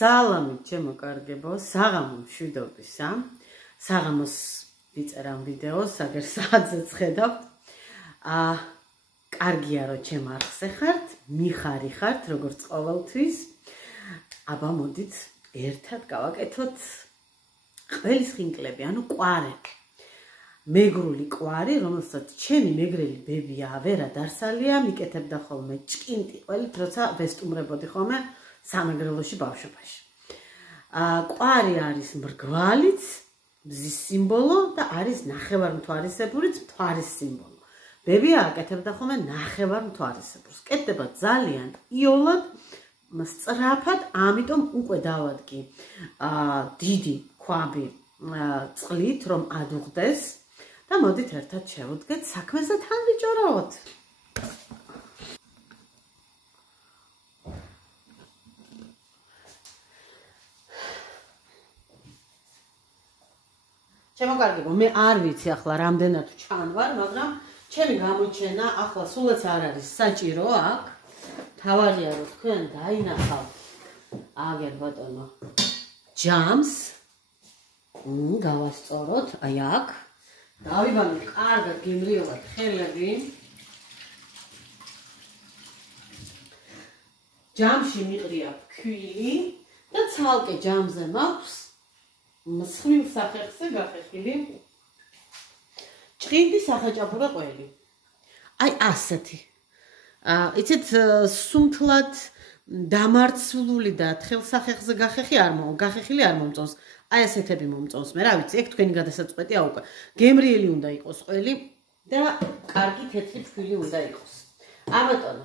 სალამი ჩემო კარგებო, საღამო მშვიდობისა. საღამოს ვიწერამ ვიდეოს, აგერ საათზე ხედავთ. კარგია რომ ჩემ არხზე ხართ, მიხარი ხართ, როგორც ყოველთვის. აბა მოდით ერთად გავაკეთოთ ყველის ხინკლები, ანუ კვარი. მეგრული კვარი, რომელსაც ჩემი მეგრელი ბებია ვერა დარსალია, მიკეთებდა ხოლმე ჭკინტი ყველით, როცა ვესტუმრებოდი ხოლმე სამეგრელოში ბავშვობაში. კვარი არის მრგვალიც, მზის სიმბოლო და არის ნახევარმთვარისებრიც მთვარის სიმბოლო. ბებია აკეთებდა ხოლმე ნახევარმთვარისებრს. კეთდება ძალიან იოლად, სწრაფად, ამიტომ უკვე დავადგი დიდი ქვაბი წყლით, რომ ადუღდეს და მოდით ერთად შევუდგეთ საქმეზე თან ვიჭორავოთ. ჩემო კარგებო, მე არ ვიცი ახლა რამდენად ჩანვარ, მაგრამ ჩემი გამოჩენა ახლა სულაც არ არის საჭირო აქ. თავარია რომ თქვენ დაინახავთ აგერ ბატონო ჯამს. გავასწოროთ აი აქ. დავიბანოთ კარგად გემრიელად ხელები. ჯამში მიყრია ფქვილი და ცალკე ჯამზე მაქვს მსხვილ სახეხზე გახეხილი ჭყინტი სახაჭაპურა ყველი. აი ასეთი. იცით სუმთლად დამარცვლული და თხელსახეხზე გახეხილი არ მომწონს. აი ასეთები მომწონს მე, რა ვიცი, ეგ თქვენი გადასაწყვეტია უკვე. გემრიელი უნდა იყოს ყველი და კარგი თეთრი ფქვილი უნდა იყოს. აბატონო,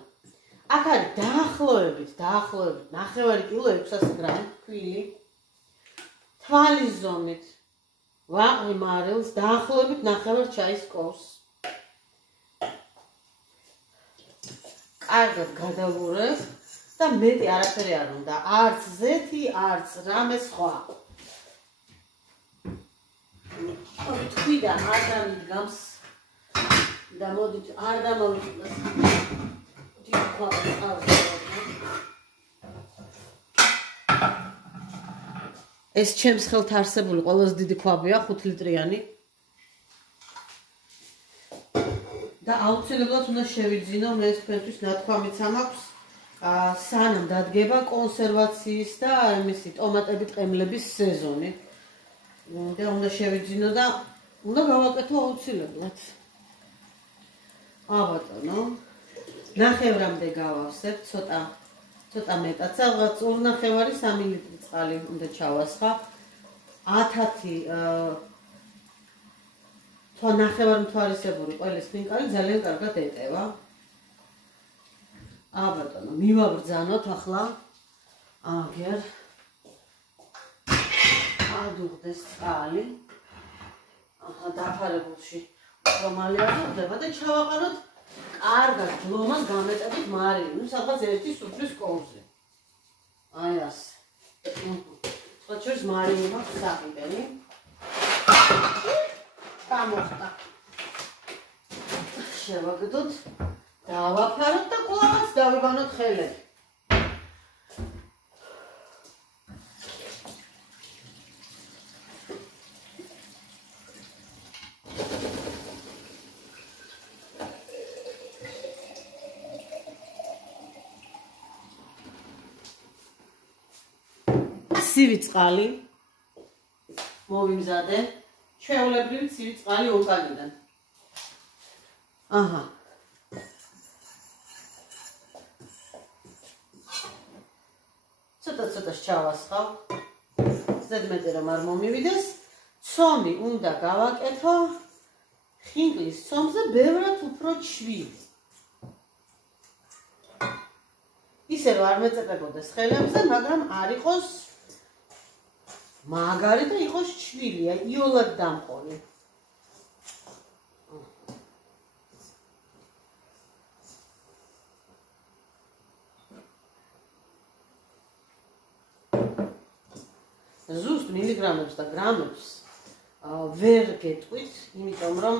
აქ არის დაახლოებით 9 კილო 600 გრამი ფქვილი. თვალის ზომით ვაყრი მარილს დაახლოებით 9 ჩაის კოვს. კარგად გადავურებ და მეტი არაფერი არ უნდა, არც ზეთი, არც რამე სხვა. თვიდან არ დამიდგამს და მოდით არ დამოვიწყდეს. დიდი ქვაბი ყავს. ეს ჩემს ხელთ არსებული ყველაზე დიდი ქვაბია 5 ლიტრიანი. და აუცილებლად უნდა შევიძინო, მე თქვენთვის ნათქვამიც ამაქვს, სანამ დადგება კონსერვაციის და იმისი ტომატები ტყემლების სეზონი. და უნდა შევიძინო და უნდა გავაკეთო აუცილებლად. აბატონო, ნახევრამდე გავავსებ, ცოტა მეტად, რაღაც 2.5-3 ლიტრი წყალი უნდა ჩავასხა. 10 ნახევარმთვარისებური ყველის ხინკალი ძალიან კარგად ეტევა. აბატონო, მივაბრძანოთ ახლა. აგერ ადუღდეს წყალი. დაფარებულში რომალი ადუღდება და ჩავაყაროთ კარგად ბლომას გამეტებით მარილი, სადღაც 1 სუფრის კოვზე. აი ასე. სხვაჩერს მარილი მაქვს საკიდენი. გამოხდა. შევაგდოთ, დავაფაროთ და კვლავაც დავიბანოთ ხელები. ცივი წყალი მოვიმზადე. ჩვეულებრივი ცივი წყალი ოკანიდან. აჰა. ცოტა ჩავასხავ. ზედმეტი რომ არ მომივიდეს. ცომი უნდა გავაკეთო. ხინკლის ცომზე ბევრად უფრო ჩვილი. ისე რომ არ მეწეპებოდეს ხელებზე, მაგრამ არ იყოს მაგარი და იყოს ჩვილი, იოლად დამყოლი. ზუსტ მილიგრამებს და გრამებს ვერ გეტყვით, იმიტომ რომ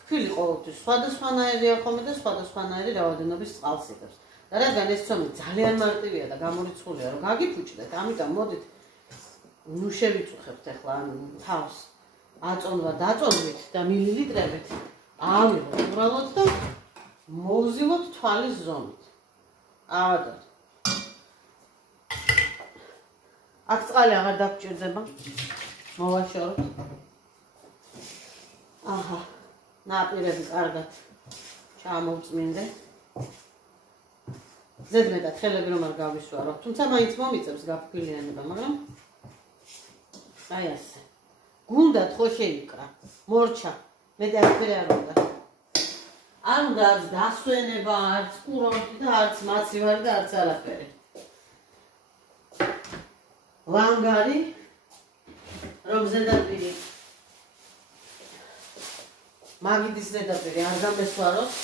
ფქვილი ყოველთვის სხვადასხვანაირია ხოლმე და სხვადასხვანაირი რაოდენობის წყალს იღებს. და რადგან ეს ცომი ძალიან მარტივია და გამორიცხულია, რომ გაგიფუჭდეთ, ამიტომ მოდით ნუ შევიწუხებთ ახლა თავს აწონვა დაწონვით და მილilitrებით ავიღოთ უბრალოდ და მოვზილოთ თვალის ზომით. ავადოთ. აქ წყალი აღარ დაგჭირდება. მოვაშოროთ. აჰა. ნაპირები კარგად ჩამოვწმინდე. ზედმეტად ხელები რომ არ გავისვარო, თუმცა მაინც მომიწევს გაფრქვილიანება, მაგრამ აი ასე. გუნდათ ხო შეიკრა, მორჩა, მეტი არაფერი არ უნდა. არ უნდა არც დასვენება, არც კურორტი და არც მაცივარი და არც არაფერი. ლანგარი, რომ ზედაპირი მაგიდის ზედაპირი არ გამესვაროს.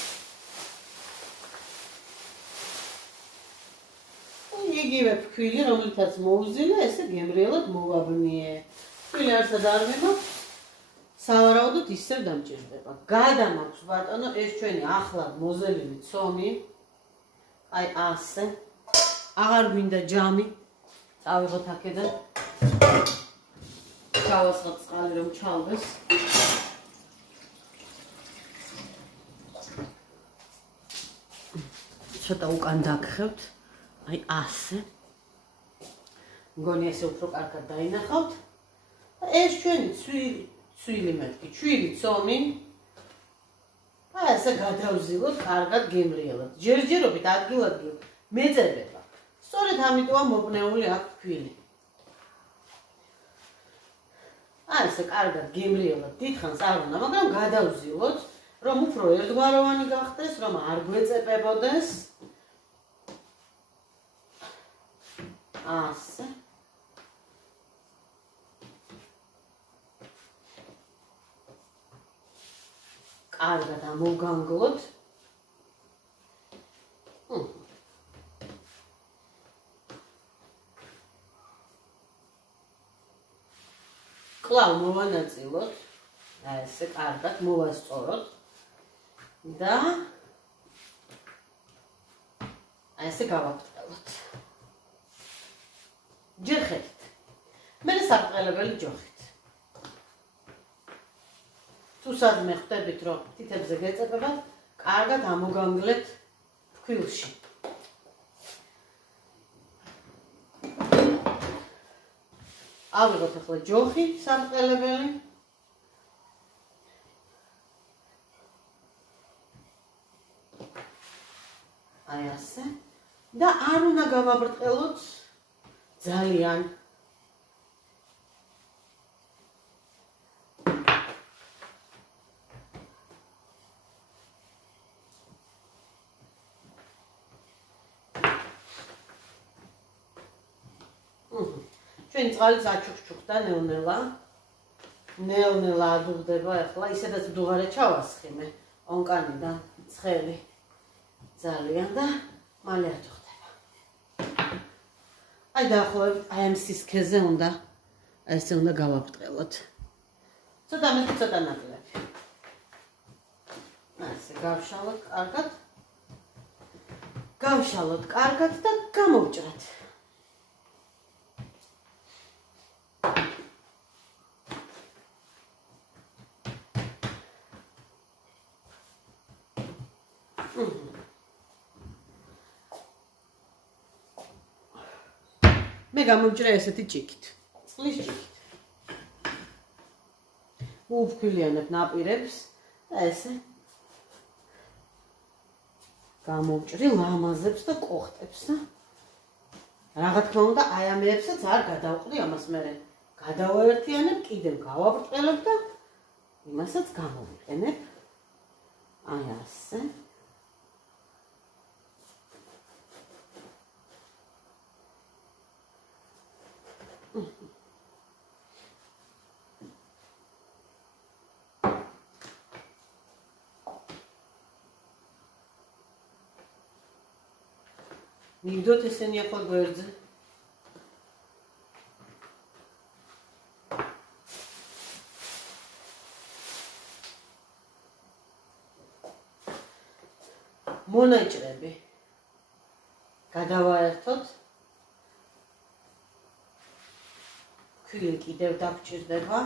იგივე ფქვილი, რომლითაც მოვზილე, ესე გემრიელად მოვაბნიე. ფქვილი არსად არ მიმაქვს, სავარაუდოდ ისევ დამჭირდება. გადამაქვს ბატონო, ეს ჩვენი ახლად მოზელილი ცომი. აი ასე. აღარ გვინდა ჯამი. წავიღოთ აქედან. ჩავასხოთ წყალი რომ ჩალდეს. ცოტა უკან დაგხევთ. აი ასე. მგონი ესე უფრო კარგად დაინახავთ. ეს ჩვენი ცვილი მეთქი, ჩვილი ცომი. აი ასე გადავზილოთ კარგად გემრიელად. ჯერჯერობით ადგილ-ადგილ მეწებება. სწორედ ამიტომა მობნეული აქვს ფქვილი. აი ესე კარგად გემრიელად დიდხანს არ უნდა, მაგრამ გადავზილოთ, რომ უფრო ერთგვაროვანი გახდეს, რომ არ გვეწებებოდეს. ასე. კარგად ამოვგანგლოთ. კлау მოვანაწილოთ. აი ესე კარგად მოვასწოროთ. და აი ესე გავაფრთხილოთ. ჯერხეთ. მე საყელებელი ჯოხით. თუ სადმე ხვდებით რომ თითებზე გეწებებათ, კარგად ამოგანგლეთ ფქვილში. ავიღოთ ახლა ჯოხი სამყელებელი. აი ასე. და არ უნდა გავაბრტყელოთ ძალიან. ჩვენ წყალიც აჩუქჩუქდა ნელ-ნელა. ნელ-ნელა ადუღდება ახლა, ისედაც მდუღარე ჩავასხი მე ონკანიდან ცხელი ძალიან და მალე ადუღდება. აი დაახლოებით აი ამ სისქეზე უნდა ესე უნდა გავაბრტყელოთ. ცოტა მეტი, ცოტა ნაკლები. ასე გავშალოთ კარგად. გავშალოთ კარგად და გამოვჭრათ. მე გამომჭრე ესეთი ჭიქით. წყლის ჭიქით. მოვფქვილიანებ ნაპირებს და ესე გამომჭრი ლამაზებს და კოხტებს და რა თქმა უნდა აი ამეებსაც არ გადავყრი ამას მე გადავაერთიანებ, კიდევ გავაბრტყელებ და იმასაც გამოვიყენებ. აი ასე. მივდოთ ესენი ახლა გვერდზე. მონაჭრები. გადავაერთოთ. Ქვილი კიდევ დაგჭირდება,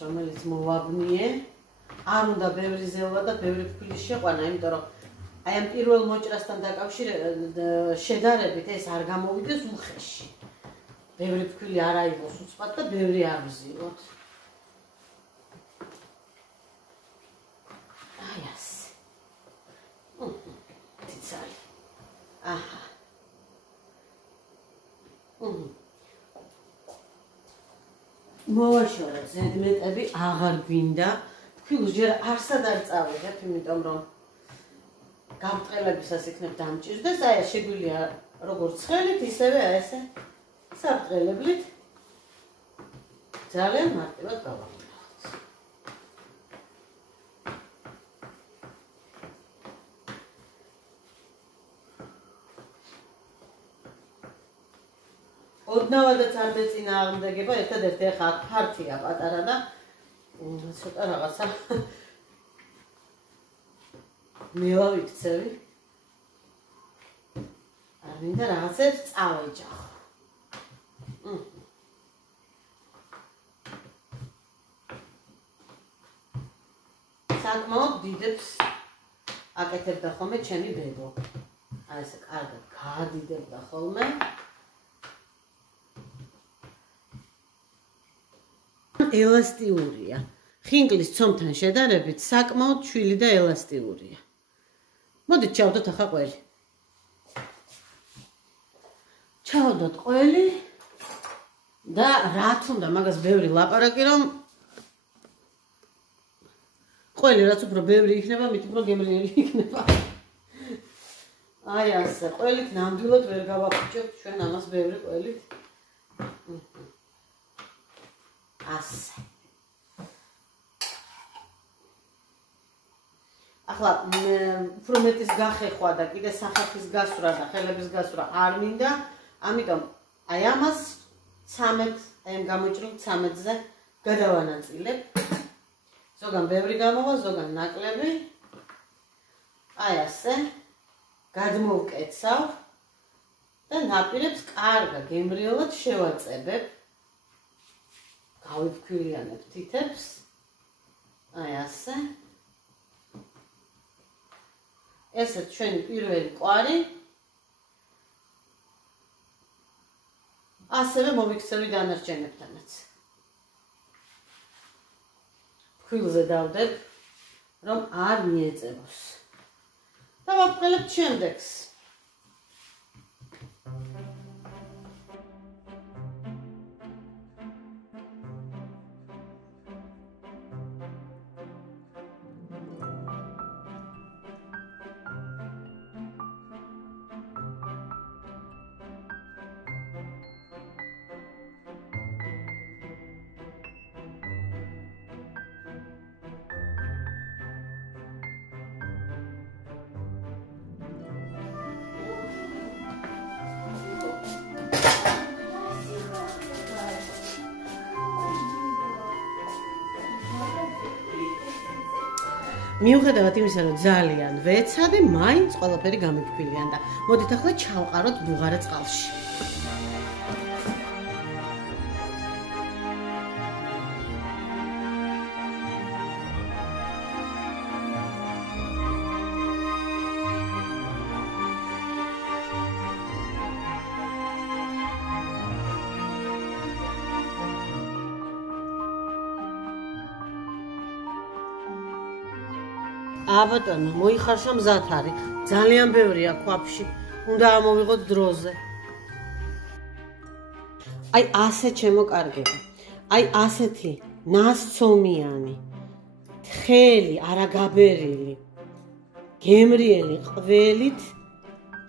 რომელიც მოვაბნიე. არ უნდა ბევრი ზევა და ბევრი ფქვილის შეყვანა, იმიტომ რომ აი ამ პირველ მოჭრასთან შედარებით ეს არ გამოვიდეს უხეში. ბევრი ფქვილი არ აიღოს უცბად და ბევრი არ ვზილოთ. აი ასე. ციცალი. აჰა. მოვაშორე ზედმეტები აღარ გვინდა. ფქვილს ჯერ არსად არ წავიღებ, იმიტომ რომ გამტყელებისას იქნებ დამჭირდეს, აი ეს შეგვიძლია როგორც ცხელით, ისევე აი ესე საბტყელებლით ძალიან მარტივად გავამტყელოთ. ოდნავადაც არ დეწინააღმდეგება, ერთადერთი ახლა აქ ფართია პატარა და ცოტა რაღაცა მივავიქცევი. არ მინდა რაღაცებს წავეჯახო. საკმაოდ დიდებს აკეთებდა ხოლმე ჩემი ბებო. აი ესე კარგად გაადიდებდა ხოლმე. ელასტიურია. ხინკლის ცომთან შედარებით საკმაოდ ჩვილი და ელასტიურია. მოდით ჩავდოთ ახლა ყველი. ჩავდოთ ყველი და რაც უნდა მაგას ბევრი ლაპარაკი რომ ყველი რაც უფრო ბევრი იქნება, მით უფრო გემრიელი იქნება. აი ასე, ყველით ნამდვილად ვერ გავახუჭებთ ჩვენ ამას ბევრი ყველით. ასე. ახლა უფრო მეტის გახეხვა და კიდე სახალხის გასვრა და ხელების გასვრა არ მინდა, ამიტომ აი ამას 13, აი ამ გამოჭრილ 13-ზე გადავანაწილებ. ზოგან ბევრი გამოვა, ზოგან ნაკლები. აი ასე. გადმოვკეცავ და ნაპირებს კარგად გემრიელად შევაწებებ. გავიფქვილიანებ თითებს. აი ასე. ესეც ჩვენი პირველი კვარი. ასევე მოვიქცევი დანარჩენებთანაც. ფქვილზე დავდებ, რომ არ მიეწევოს. და ვაფრთხილებთ შემდეგს. მიუხედავად იმისა, რომ ძალიან ვეცადი, მაინც ყველაფერი გამიფქვილიანდა. მოდით ახლა ჩავყაროთ ბუღარა წყალში. აბატონო, მოიხარშა მზად არის. ძალიან ბევრია ქვაფში. უნდა ამოვიღოთ დროზე. აი ასე ჩემოკარგება. აი ასეთი ნასცომიანი, თხელი, არაგაბერილი, გემრიელი ყველით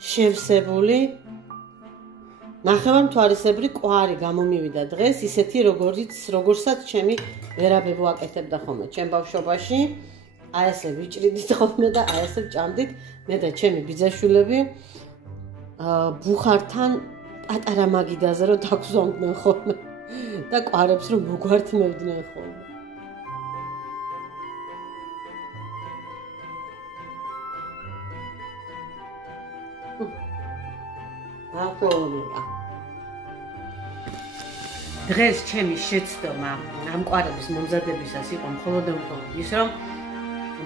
შევსებული ნახევარმთვარისებრი კვარი გამომივიდა დღეს, ისეთი როგორცაც ჩემი ვერაბებო აკეთებდა ხოლმე ჩემ ბავშვობაში. აი ესე ვიჭრიდით ხოლმე და აი ესე ვჭამდით მე და ჩემი ბიძაშვილები ბუხართან პატარა მაგიდაზე რომ დაგზომდნენ ხოლმე და კვარებს რომ მოგვართმევდნენ ხოლმე. აქტუალურია. დღეს ჩემი შეცდომა ამ კვარების მომზადებისას იყო მხოლოდ და მხოლოდ ის, რომ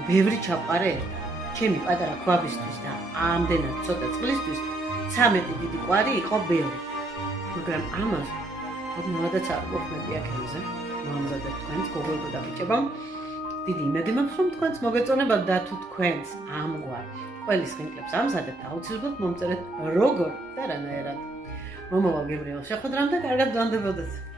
ბევრი ჩაყარე ერთა. ჩემი პატარა ქვაბისთვის და ამდენად ცოტა წყლისთვის 13 დიდი კვარი იყო ბევრი. მაგრამ ამას ოდნავადაც არ მოხმები აქემზე. მომზადებ თქვენს გოგოებო და ბიჭებო. დიდი იმედი მაქვს, რომ თქვენს მოგეწონებათ და თუ თქვენს ამგვარ ყველის ხინკლებს ამზადებთ, აუცილებლად მომწერეთ როგორ და რანაირად. მომავალ გემრიელ შეხვედრამდე კარგად გრძანდებოდეთ.